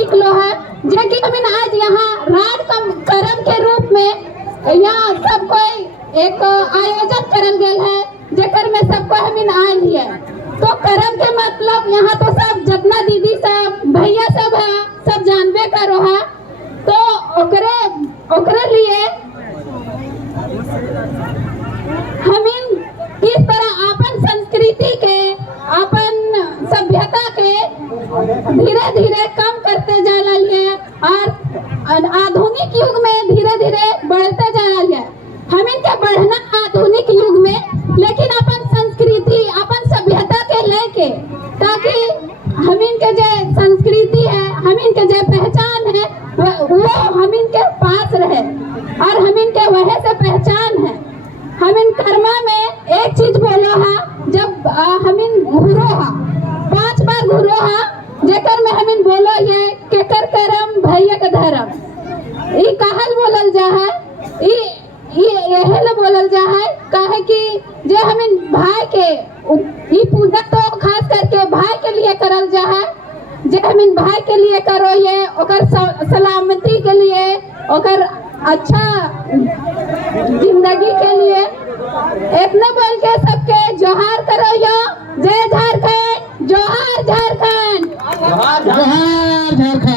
निकलो है जे कि हमें आज यहाँ राज कर्म के रूप में यहाँ सब कोई एक आयोजन करल गेल है जेकर में सबको हमें आयल है। तो कर्म के मतलब यहाँ तो सब जितना दीदी सब भैया सब है सब जानबे करो है। तो ओकरे लिए हमें इस तरह अपन संस्कृति के अपन सभ्यता के धीरे धीरे कम करते जा रही है और आधुनिक युग में धीरे धीरे बढ़ते जा रही है। हम इनके बढ़ना आधुनिक युग में, लेकिन अपन संस्कृति अपन सभ्यता के लेके, ताकि हम इनके जो संस्कृति है हम इनके जो पहचान है वो हम इनके पास रहे और हम इनके वह से पहचान है। हम इन कर्मा में एक चीज बोलो है, जब हम इन घुरो हा 5 बार घुरो हा जेकर में हम इन बोलो ये केकर करम भैया के धर्म ई कहल बोलल जा है। यही बोलल जा है काहे कि जे हम इन भाई के ई पूजा तो खास करके भाई के लिए करल जा है। जे हम इन भाई के लिए करो ये ओकर सलामती के लिए ओकर अच्छा जिंदगी के लिए इतना बोल के सबके जोहार करो यो। जय झारखंड, जोहार झारखंड, जोहार झारखंड।